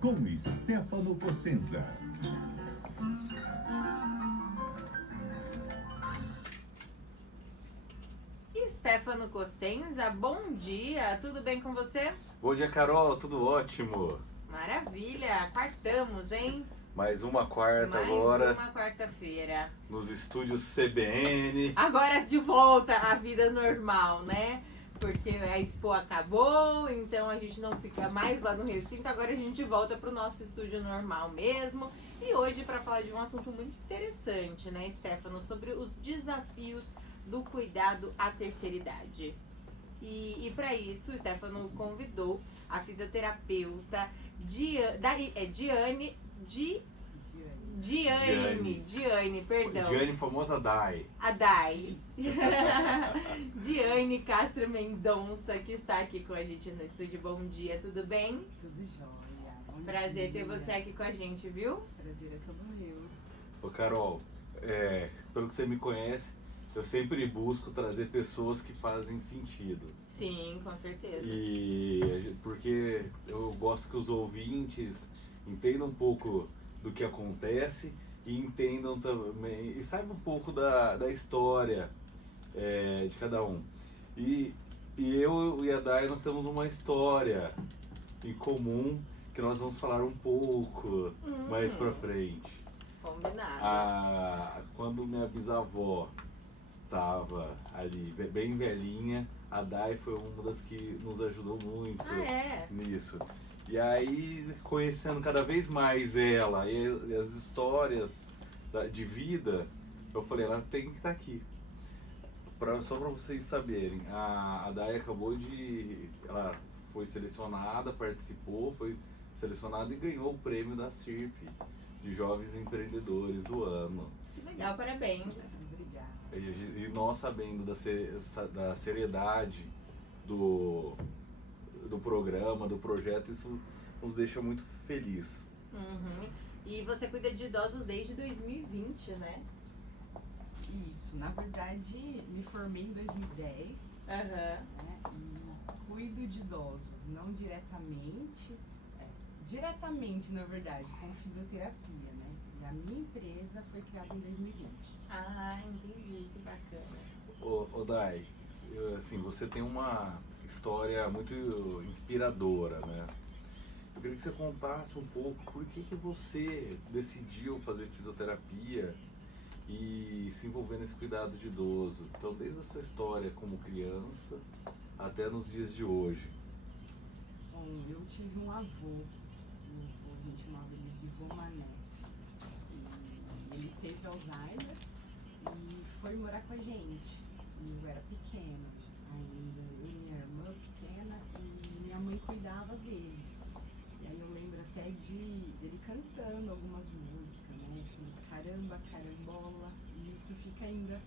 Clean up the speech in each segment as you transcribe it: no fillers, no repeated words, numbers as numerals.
com Stefano Cossenza. Stefano Cossenza, bom dia, tudo bem com você? Bom dia, Carol, tudo ótimo. Maravilha, quartamos, hein? Mais uma quarta Mais agora. uma quarta-feira. Nos estúdios CBN. Agora de volta à vida normal, né? Porque a Expo acabou, então a gente não fica mais lá no recinto, agora a gente volta para o nosso estúdio normal mesmo. E hoje para falar de um assunto muito interessante, né, Stefano? Sobre os desafios do cuidado à terceira idade. E para isso, o Stefano convidou a fisioterapeuta Diane, perdão. Diane, famosa Dai. A Dai. Diane Castro Mendonça, que está aqui com a gente no estúdio. Bom dia, tudo bem? Tudo jóia. Bom Prazer dia. ter você aqui com a gente, viu? Prazer é todo meu. Ô, Carol, pelo que você me conhece, eu sempre busco trazer pessoas que fazem sentido. Sim, com certeza. Porque eu gosto que os ouvintes entendam um pouco do que acontece e entendam também, e saibam um pouco da história de cada um. E eu e a Dai, nós temos uma história em comum que nós vamos falar um pouco mais pra frente. Combinado. Quando minha bisavó estava ali bem velhinha, a Dai foi uma das que nos ajudou muito nisso. E aí, conhecendo cada vez mais ela e as histórias de vida, eu falei, ela tem que estar aqui. Só para vocês saberem, a Dai ela foi selecionada, participou, foi selecionada e ganhou o prêmio da CIRP, de Jovens Empreendedores do Ano. Que legal, parabéns. Obrigada. E nós sabendo da seriedade do programa, do projeto, isso nos deixa muito feliz. Uhum. E você cuida de idosos desde 2020, né? Isso, na verdade, me formei em 2010, né? E cuido de idosos, não diretamente, diretamente, na verdade, com fisioterapia, né? E a minha empresa foi criada em 2020. Ah, entendi, que bacana. Ô Dai, assim, você tem uma história muito inspiradora, né? Eu queria que você contasse um pouco por que você decidiu fazer fisioterapia e se envolver nesse cuidado de idoso. Então, desde a sua história como criança até nos dias de hoje. Bom, eu tive um avô, a gente chamava ele de vô Mané. E ele teve Alzheimer e foi morar com a gente. E eu era pequena ainda, eu e minha irmã pequena, e minha mãe cuidava dele. E aí eu lembro até dele cantando algumas músicas, né? Caramba, carambola, e isso fica ainda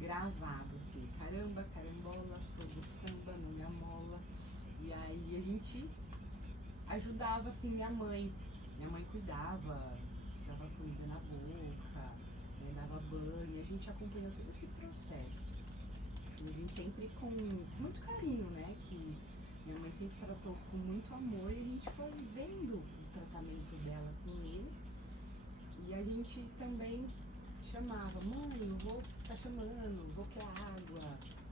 gravado, assim. Caramba, carambola, sou do samba, não me amola. E aí a gente ajudava, assim, minha mãe. Minha mãe cuidava, dava comida na boca, né, dava banho, a gente acompanhou todo esse processo. E a gente sempre com muito carinho, né? Que minha mãe sempre tratou com muito amor e a gente foi vendo o tratamento dela com ele. E a gente também chamava, mãe, o vô tá chamando, o vô quer água,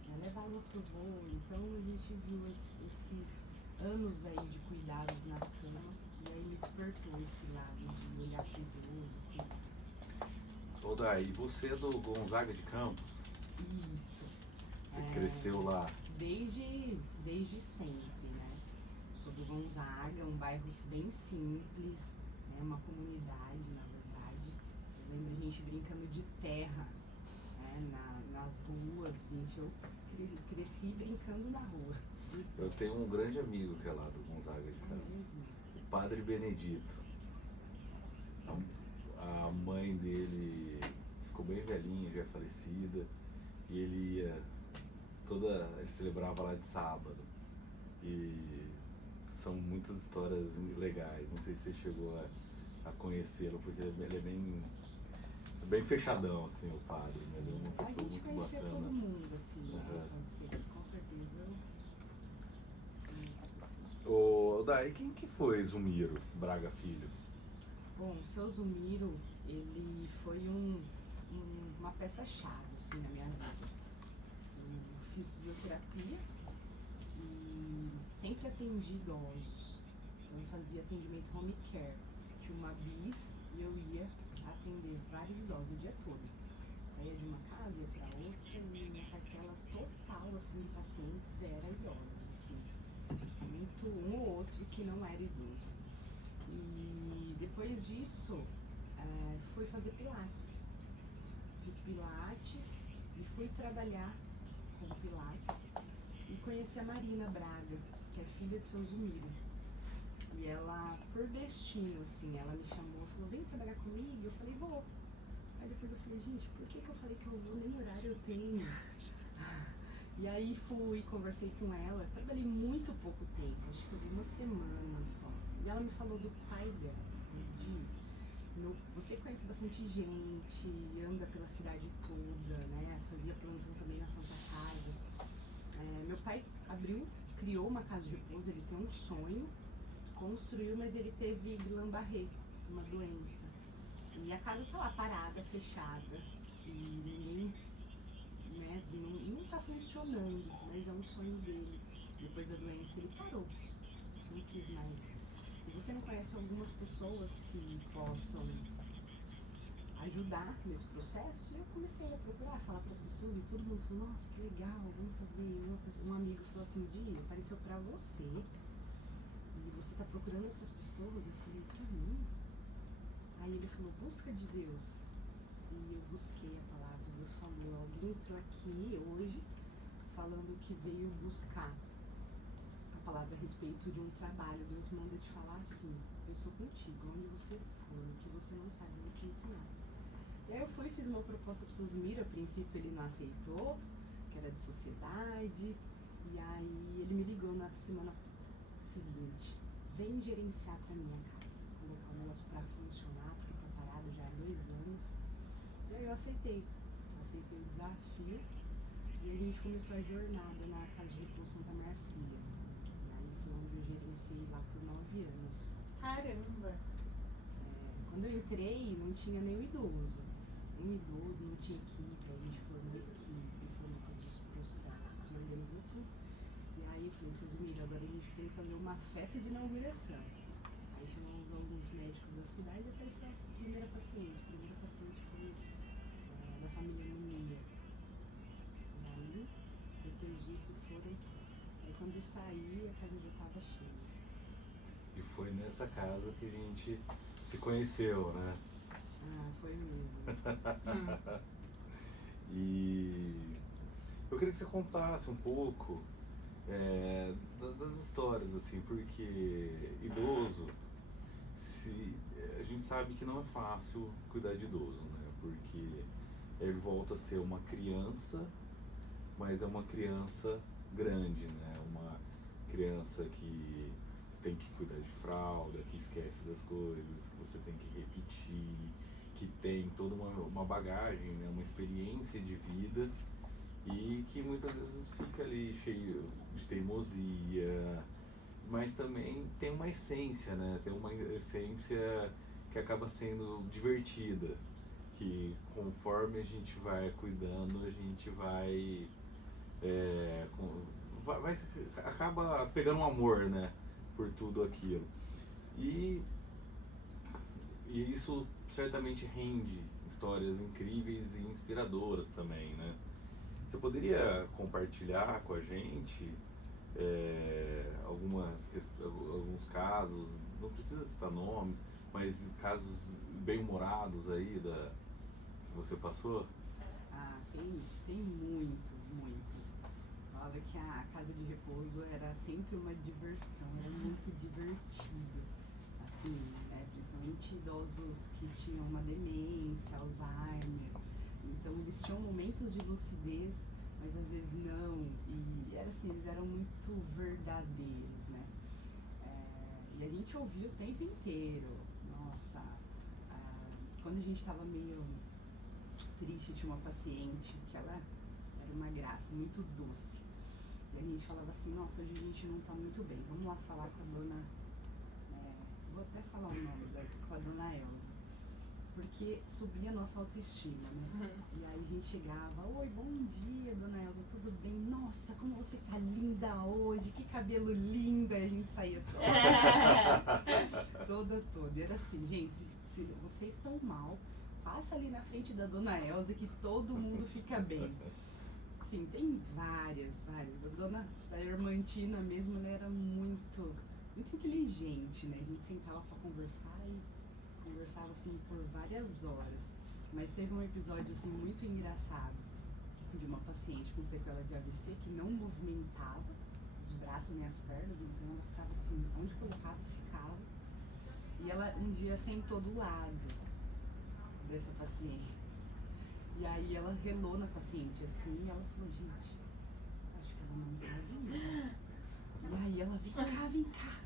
né, leva água pro vô. Então a gente viu esse anos aí de cuidados na cama e aí me despertou esse lado de olhar pro idoso. Ô Dai, e você é do Gonzaga de Campos? Isso. Você cresceu lá? Desde sempre, né? Sou do Gonzaga, um bairro bem simples, né? Uma comunidade, na verdade. Eu lembro a gente brincando de terra, né? Nas ruas, gente. Eu cresci brincando na rua. Eu tenho um grande amigo que é lá do Gonzaga de Campos, o Padre Benedito. A mãe dele ficou bem velhinha, já é falecida, e ele celebrava lá de sábado. E são muitas histórias legais. Não sei se você chegou a conhecê-lo, porque ele é bem fechadão, assim, o padre, mas é uma pessoa muito bacana. A gente conhecia todo mundo, assim, né? Com certeza. Ô, Dai, quem que foi Zumiro Braga Filho? Bom, o seu Zumiro, ele foi uma peça-chave, assim, na minha vida. Eu fiz fisioterapia e sempre atendi idosos. Então eu fazia atendimento home care. Tinha uma bis e eu ia atender vários idosos o dia todo. Saía de uma casa, ia pra outra e minha cartela total, assim, de pacientes era idosos, assim. Muito um ou outro que não era idoso. E depois disso, fui fazer pilates. Fiz pilates e fui trabalhar com pilates e conheci a Marina Braga, que é filha de seu Zumiro. E ela, por destino, assim, ela me chamou, falou, vem trabalhar comigo? Eu falei, vou. Aí depois eu falei, gente, por que eu falei que eu vou? Nem horário eu tenho. E aí fui, conversei com ela, trabalhei muito pouco tempo, acho que foi uma semana só. E ela me falou do pai dela, você conhece bastante gente, anda pela cidade toda, né? Fazia plantão também na Santa Casa. Meu pai criou uma casa de repouso, ele tem um sonho, construiu, mas ele teve Guillain-Barré, uma doença. E a casa tá lá parada, fechada, e ninguém, né, não tá funcionando, mas é um sonho dele. Depois da doença ele parou, não quis mais. E você não conhece algumas pessoas que possam ajudar nesse processo? E eu comecei a procurar, falar para as pessoas e todo mundo falou, nossa, que legal, vamos fazer. Um amigo falou assim, Di, apareceu para você e você tá procurando outras pessoas? Eu falei, para mim? Aí ele falou, busca de Deus. E eu busquei a palavra, Deus falou, alguém entrou aqui hoje falando que veio buscar a palavra a respeito de um trabalho. Deus manda te falar assim, eu sou contigo, onde você for, o que você não sabe, eu vou te ensinar. E aí eu fui, fiz uma proposta para o seu Zumiro, a princípio ele não aceitou, que era de sociedade, e aí ele me ligou na semana seguinte, vem gerenciar para minha casa, colocar o negócio para funcionar, porque tá parado já há 2 anos. E aí eu aceitei o desafio e a gente começou a jornada na Casa de Repouso Santa Marcília. E aí foi onde eu gerenciei lá por 9 anos. Caramba! Quando eu entrei, não tinha nem o idoso. Não tinha equipe, a gente formou equipe, formou todos os processos, organizou tudo. E aí eu falei, seu Zumiro, agora a gente tem que fazer uma festa de inauguração. Aí chamamos alguns médicos da cidade e apareceu a primeira paciente. A primeira paciente foi da família Munir. E aí, depois disso aí quando eu saí, a casa já estava cheia. E foi nessa casa que a gente se conheceu, né? Ah, foi mesmo. E eu queria que você contasse um pouco das histórias, assim, porque idoso, a gente sabe que não é fácil cuidar de idoso, né? Porque ele volta a ser uma criança, mas é uma criança grande, né? Uma criança que tem que cuidar de fralda, que esquece das coisas, que você tem que repetir, que tem toda uma bagagem, né? Uma experiência de vida e que muitas vezes fica ali cheio de teimosia, mas também tem uma essência, né? Tem uma essência que acaba sendo divertida, que conforme a gente vai cuidando, a gente acaba pegando um amor, né? Por tudo aquilo. E isso certamente rende histórias incríveis e inspiradoras também, né? Você poderia compartilhar com a gente alguns casos, não precisa citar nomes, mas casos bem-humorados aí que você passou? Ah, tem muitos. Falava que a casa de repouso era sempre uma diversão, era muito divertido. Assim, principalmente idosos que tinham uma demência, Alzheimer. Então eles tinham momentos de lucidez, mas às vezes não. E era assim, eles eram muito verdadeiros, né? E a gente ouvia o tempo inteiro. Nossa, quando a gente estava meio triste, tinha uma paciente que ela era uma graça, muito doce. a gente falava assim, nossa, hoje a gente não tá muito bem, vamos lá falar com a dona, vou até falar o nome com a dona Elza, porque subia a nossa autoestima, né? E aí a gente chegava, oi, bom dia, dona Elza, tudo bem? Nossa, como você tá linda hoje, que cabelo lindo! Aí a gente saía toda. E era assim, gente, se vocês estão mal, passa ali na frente da dona Elza que todo mundo fica bem. Assim, tem várias. Da Irmantina mesmo, ela era muito inteligente, né? A gente sentava pra conversar e conversava assim por várias horas. Mas teve um episódio assim muito engraçado de uma paciente com sequela de AVC que não movimentava os braços nem as pernas, então ela ficava assim, onde colocava, ficava. E ela um dia sentou do lado dessa paciente. E aí ela relou na paciente assim, e ela falou, gente, acho que ela não tá vindo. E aí ela, vem cá,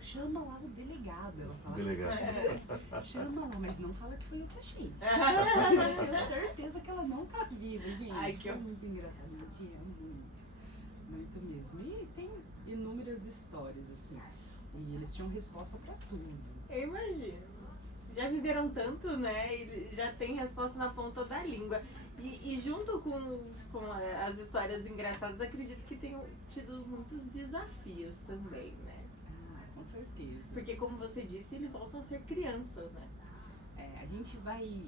chama lá o delegado. Ela fala, Delegado. Chama lá, mas não fala que foi eu que achei. Eu tenho certeza que ela não tá viva, gente. Ai, que muito engraçado, gente, muito mesmo. E tem inúmeras histórias, assim. E eles tinham resposta pra tudo. Eu imagino. Já viveram tanto, né? E já tem resposta na ponta da língua. E junto com as histórias engraçadas, acredito que tenham tido muitos desafios também, né? Ah, com certeza. Porque, como você disse, eles voltam a ser crianças, né? A gente vai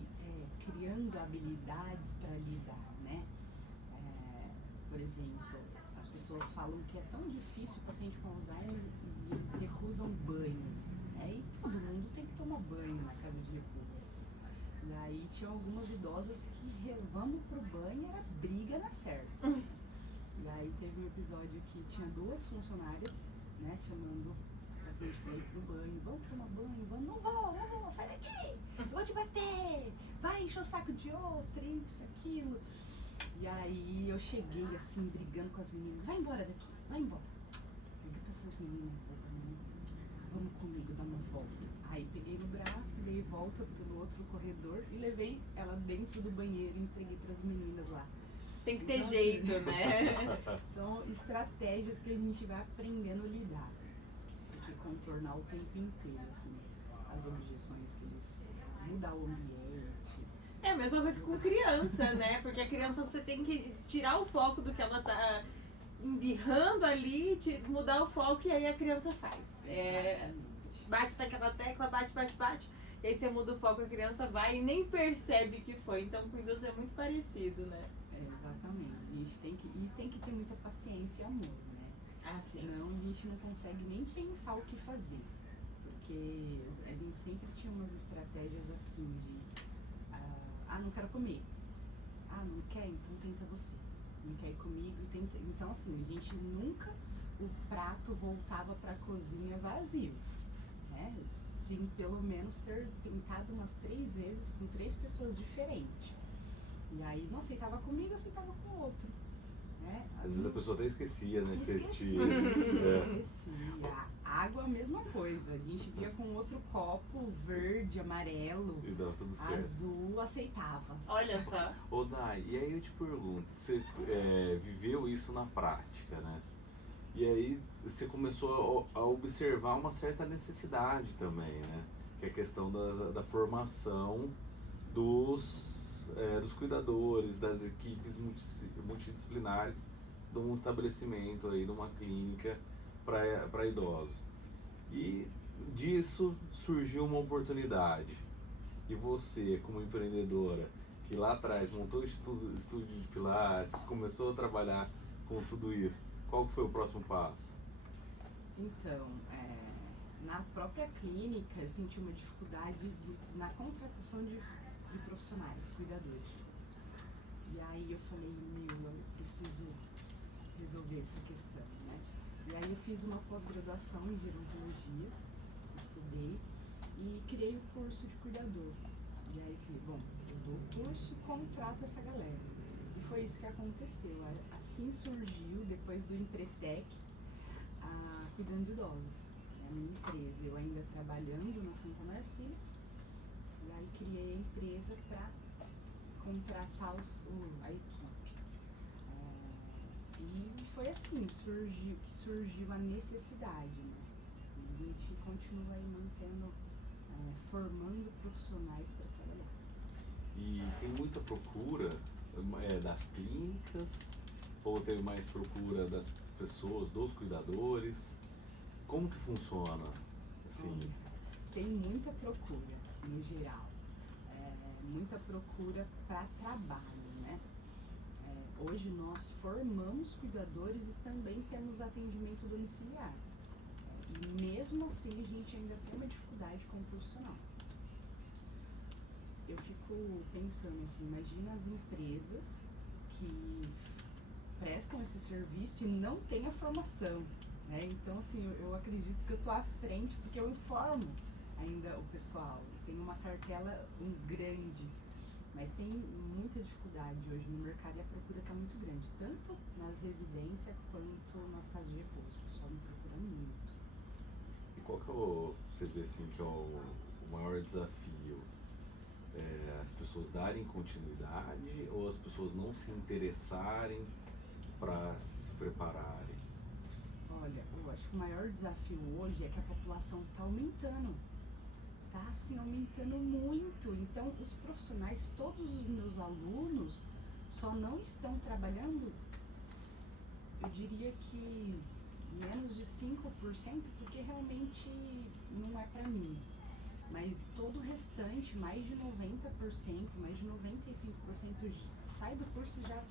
criando habilidades para lidar, né? Por exemplo, as pessoas falam que é tão difícil o paciente com Alzheimer e eles recusam banho. E todo mundo tem que tomar banho na casa de repouso. E aí tinha algumas idosas que vamos pro banho, era briga na certa. E aí teve um episódio que tinha 2 funcionárias, né, chamando o paciente pra ir pro banho. Vamos tomar banho, vamos. Não vou, sai daqui, vou te bater, vai encher o saco de outra, isso, aquilo. E aí eu cheguei assim, brigando com as meninas, vai embora daqui, vai embora. Peguei pra essas meninas, vamos comigo, dar uma volta. Aí peguei no braço, dei volta pelo outro corredor e levei ela dentro do banheiro e entreguei pras meninas lá. Tem que ter jeito, né? São estratégias que a gente vai aprendendo a lidar. Tem que contornar o tempo inteiro, assim, as objeções que eles... mudar o ambiente. É a mesma coisa com criança, né? Porque a criança você tem que tirar o foco do que ela tá embirrando ali, mudar o foco e aí a criança faz. Bate naquela tecla, bate. E aí você muda o foco, a criança vai e nem percebe que foi. Então com Deus é muito parecido, né? Exatamente. A gente tem que ter muita paciência e amor, né? Senão a gente não consegue nem pensar o que fazer. Porque a gente sempre tinha umas estratégias assim de não quero comer. Não quer? Então tenta você. Não quer ir comigo? Tenta. Então assim, a gente nunca o prato voltava para a cozinha vazio, né? Sim, pelo menos ter tentado umas 3 vezes com 3 pessoas diferentes. E aí não aceitava comigo, aceitava com o outro, né? Às vezes a pessoa até esquecia, né? Esquecia. Água, a mesma coisa. A gente via com outro copo verde, amarelo, e dava tudo certo. Azul, aceitava. Olha só. Ô Dai, e aí eu te pergunto, você viveu isso na prática, né? E aí você começou a observar uma certa necessidade também, né? Que é a questão da formação dos cuidadores, das equipes multidisciplinares de um estabelecimento aí, de uma clínica para idosos. E disso surgiu uma oportunidade. E você, como empreendedora, que lá atrás montou estúdio de Pilates, que começou a trabalhar com tudo isso, qual que foi o próximo passo? Então, na própria clínica eu senti uma dificuldade na contratação de profissionais, cuidadores. E aí eu falei, eu preciso resolver essa questão, né? E aí eu fiz uma pós-graduação em gerontologia, estudei e criei o curso de cuidador. E aí eu falei, bom, eu dou o curso e contrato essa galera. E foi isso que aconteceu. Assim surgiu, depois do Empretec, a Cuidando de Idosos, que é a minha empresa. Eu ainda trabalhando na Santa Marcília, e aí criei a empresa para contratar a equipe. E foi assim que surgiu a necessidade, né? E a gente continua aí mantendo, formando profissionais para trabalhar. E tem muita procura das clínicas ou tem mais procura das pessoas, dos cuidadores? Como que funciona? Assim, tem muita procura, no geral. Muita procura para trabalho, né? Hoje nós formamos cuidadores e também temos atendimento domiciliar. E mesmo assim a gente ainda tem uma dificuldade com o profissional. Eu fico pensando assim, imagina as empresas que prestam esse serviço e não têm a formação, né? Então assim, eu acredito que eu estou à frente porque eu informo ainda o pessoal. Tem uma cartela grande, mas tem muita dificuldade hoje no mercado e a procura está muito grande, tanto nas residências quanto nas casas de repouso. O pessoal me procura muito. e qual que você vê assim que é o maior desafio? As pessoas darem continuidade ou as pessoas não se interessarem para se prepararem? Olha, eu acho que o maior desafio hoje é que a população está aumentando. Está assim, aumentando muito. Então, os profissionais, todos os meus alunos, só não estão trabalhando, eu diria que menos de 5%, porque realmente não é para mim. Mas todo o restante, mais de 90%, mais de 95% sai do curso e já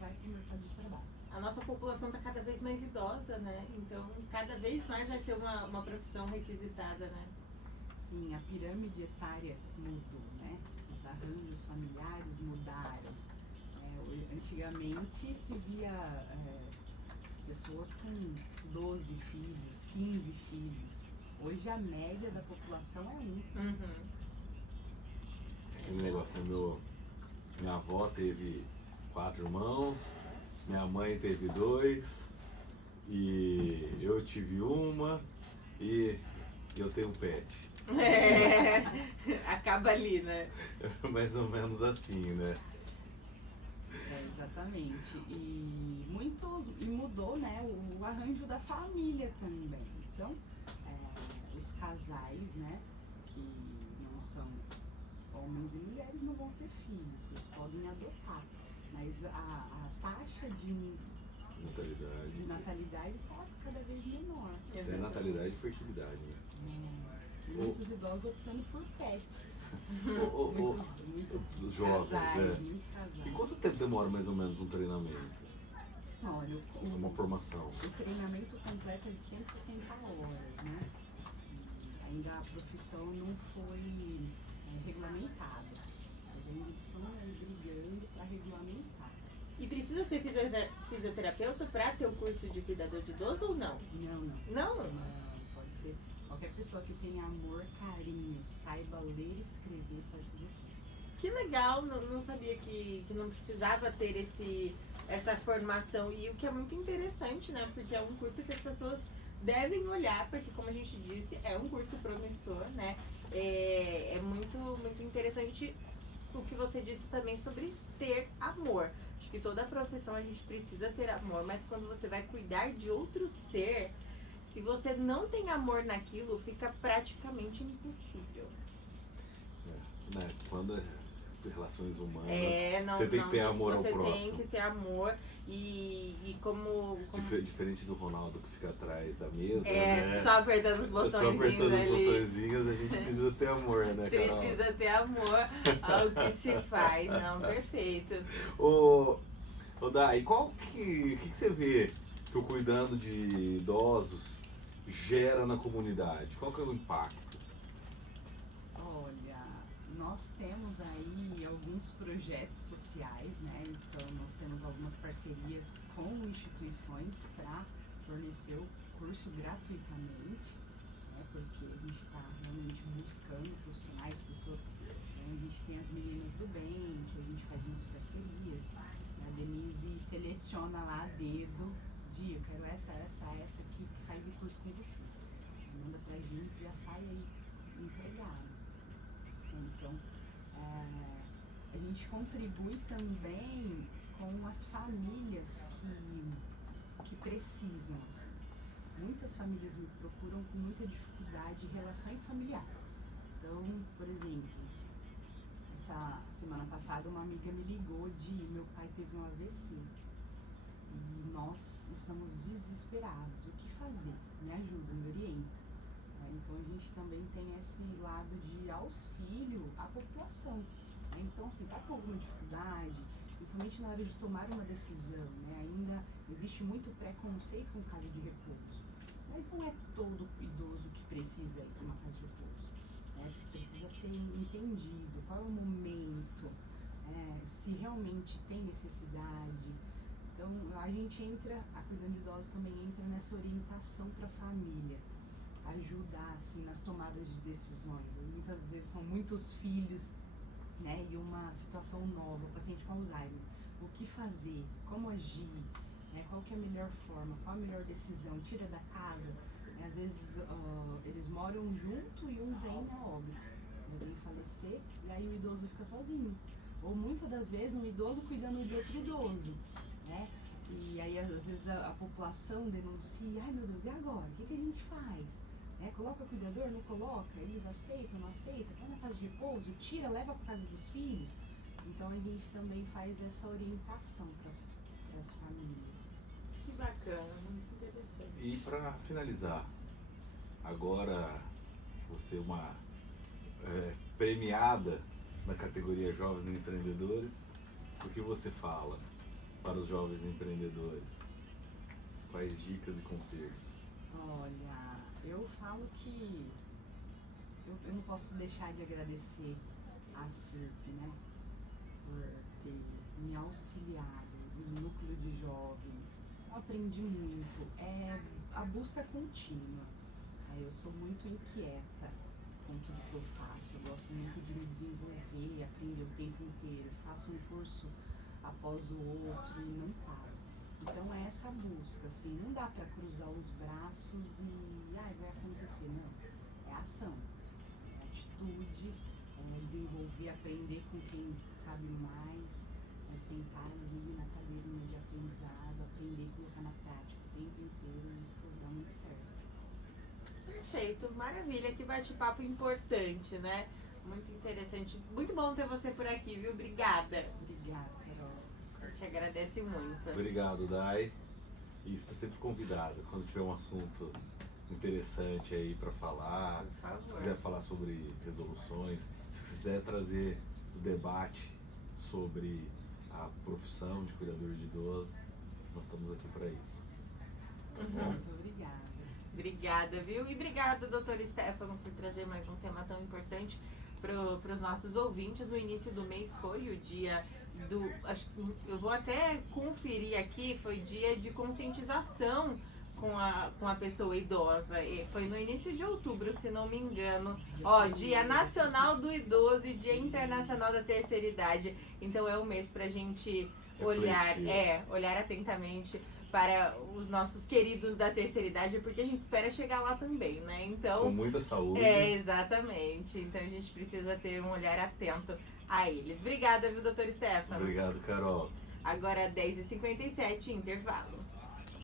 vai para o mercado de trabalho. A nossa população está cada vez mais idosa, né? Então, cada vez mais vai ser uma profissão requisitada, né? Sim, a pirâmide etária mudou, né? Os arranjos familiares mudaram. Antigamente se via pessoas com 12 filhos, 15 filhos. Hoje a média da população é 1. Uhum. Aquele negócio, né? Minha avó teve 4 irmãos, minha mãe teve 2, e eu tive uma, e eu tenho um pet. Acaba ali, né? Mais ou menos assim, né? Exatamente. E mudou, né, o arranjo da família também. Então, os casais, né, que não são homens e mulheres não vão ter filhos, eles podem adotar. Mas a taxa de natalidade está cada vez menor. Até natalidade e fertilidade, né? Muitos idosos optando por pets. Muitos jovens, casais, muitos casais. E quanto tempo demora mais ou menos um treinamento? Olha, Uma formação? O treinamento completo é de 160 horas, né? E ainda a profissão não foi regulamentada, mas ainda estão brigando para regulamentar. E precisa ser fisioterapeuta para ter o curso de cuidador de idoso ou não? Não, pode ser. Qualquer pessoa que tenha amor, carinho, saiba ler e escrever pode fazer curso. Que legal, não sabia que não precisava ter essa formação. E o que é muito interessante, né? Porque é um curso que as pessoas devem olhar, porque como a gente disse, é um curso promissor, né? É muito, muito interessante o que você disse também sobre ter amor. Acho que toda profissão a gente precisa ter amor, mas quando você vai cuidar de outro ser, se você não tem amor naquilo, fica praticamente impossível. Né? Quando relações humanas, você tem que ter amor ao próximo. Você tem que ter amor e como... Diferente do Ronaldo que fica atrás da mesa, né? Só apertando os botõezinhos só apertando ali. Os botõezinhos, a gente precisa ter amor, né, Carol? Precisa ter amor ao que se faz, não, perfeito. Ô Dai, qual que você vê que o cuidando de idosos gera na comunidade? Qual que é o impacto? Olha, nós temos aí alguns projetos sociais, né? Então nós temos algumas parcerias com instituições para fornecer o curso gratuitamente, né? Porque a gente está realmente buscando profissionais, pessoas. Então a gente tem as meninas do bem, que a gente faz umas parcerias. A Denise seleciona lá a dedo, eu quero essa aqui que faz o curso com você. Manda pra gente, já sai aí empregado. Então, a gente contribui também com as famílias que precisam. Assim. Muitas famílias me procuram com muita dificuldade em relações familiares. Então, por exemplo, essa semana passada uma amiga me ligou meu pai teve um AVC e nós estamos desesperados. O que fazer? Me ajuda, me orienta. Então a gente também tem esse lado de auxílio à população. Então, assim, tá com alguma dificuldade, principalmente na hora de tomar uma decisão, né? Ainda existe muito preconceito com casa de repouso. Mas não é todo idoso que precisa ir para uma casa de repouso. Né? Precisa ser entendido, qual é o momento, se realmente tem necessidade. Então, a gente a Cuidando de Idosos também entra nessa orientação para a família. Ajudar, assim, nas tomadas de decisões. Muitas vezes são muitos filhos, né, e uma situação nova, o paciente com Alzheimer. O que fazer? Como agir? Né, qual que é a melhor forma? Qual a melhor decisão? Tira da casa? Né, às vezes eles moram junto e um vem a óbito. Vem falecer e aí o idoso fica sozinho. Ou muitas das vezes um idoso cuidando de outro idoso. Né? E aí às vezes a população denuncia, ai meu Deus, e agora? O que a gente faz? Coloca cuidador, não coloca? Eles aceitam, não aceitam? Vai na casa de repouso, tira, leva para casa dos filhos. Então a gente também faz essa orientação para as famílias. Que bacana, muito interessante. E para finalizar, agora você é uma premiada na categoria Jovens Empreendedores, o que você fala para os jovens empreendedores? Quais dicas e conselhos? Olha, eu falo que eu não posso deixar de agradecer a CIRP, né, por ter me auxiliado no núcleo de jovens. Eu aprendi muito, a busca contínua. Eu sou muito inquieta com tudo que eu faço, eu gosto muito de me desenvolver, aprender o tempo inteiro, faço um curso após o outro e não paro. Então é essa busca, assim, não dá para cruzar os braços e vai acontecer, não. É ação, é atitude, é desenvolver, aprender com quem sabe mais, é sentar ali na cadeirinha de aprendizado, aprender a colocar na prática o tempo inteiro, isso dá muito certo. Perfeito, maravilha, que bate-papo importante, né? Muito interessante, muito bom ter você por aqui, viu? Obrigada. Obrigada, Carol. Eu te agradeço muito. Obrigado, Dai. E está sempre convidado quando tiver um assunto interessante aí para falar. Por favor. Se quiser falar sobre resoluções, se quiser trazer o debate sobre a profissão de cuidador de idoso, nós estamos aqui para isso. Muito obrigada. Obrigada, viu? E obrigada, doutor Stefano, por trazer mais um tema tão importante para os nossos ouvintes. No início do mês foi o dia eu vou até conferir aqui, foi dia de conscientização com a pessoa idosa. E foi no início de outubro, se não me engano. Dia Nacional do Idoso e Dia Internacional da Terceira Idade. Então é um mês pra gente olhar atentamente para os nossos queridos da terceira idade, porque a gente espera chegar lá também, né? Então, com muita saúde. Exatamente. Então a gente precisa ter um olhar atento a eles. Obrigada, viu, doutor Stefano? Obrigado, Carol. Agora 10h57, intervalo.